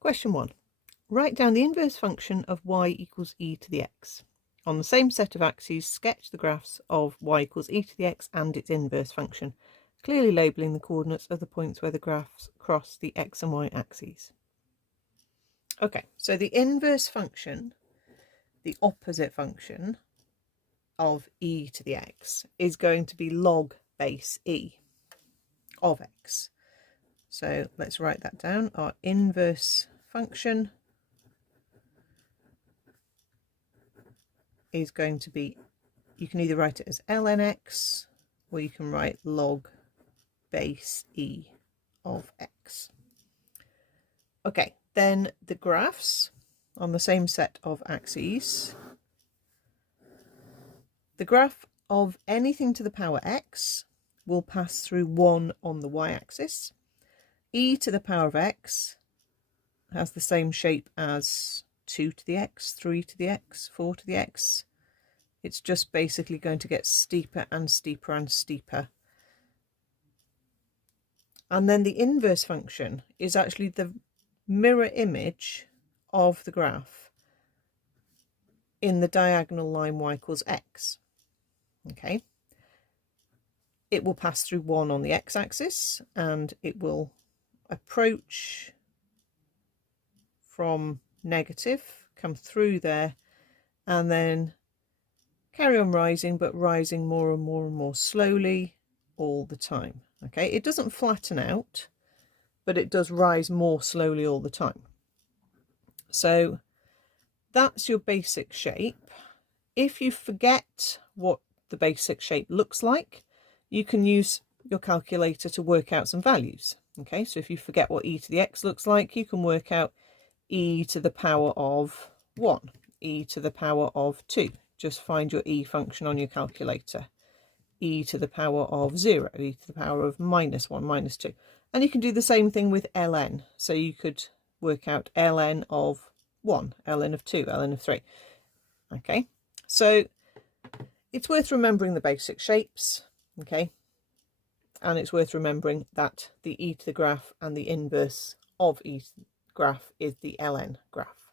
Question 1. Write down the inverse function of y equals e to the x. On the same set of axes, sketch the graphs of y equals e to the x and its inverse function, clearly labelling the coordinates of the points where the graphs cross the x and y axes. Okay, so the inverse function, the opposite function of e to the x, is going to be log base e of x. So let's write that down. Our inverse function is going to be, you can either write it as ln x or you can write log base e of x. Okay, then the graphs on the same set of axes. The graph of anything to the power x will pass through 1 on the y-axis. E to the power of x has the same shape as 2 to the x, 3 to the x, 4 to the x. It's just basically going to get steeper and steeper and steeper. And then the inverse function is actually the mirror image of the graph in the diagonal line y equals x. Okay. It will pass through 1 on the x-axis and it will approach from negative, come through there, and then carry on rising, but rising more and more and more slowly all the time. Okay, it doesn't flatten out, but it does rise more slowly all the time. So that's your basic shape. If you forget what the basic shape looks like, you can use your calculator to work out some values. Okay, so if you forget what e to the x looks like, you can work out e to the power of 1, e to the power of 2. Just find your e function on your calculator. E to the power of 0, e to the power of -1, -2. And you can do the same thing with ln. So you could work out ln of 1, ln of 2, ln of 3. Okay, so it's worth remembering the basic shapes. Okay, and it's worth remembering that the e to the graph and the inverse of e to the graph is the ln graph.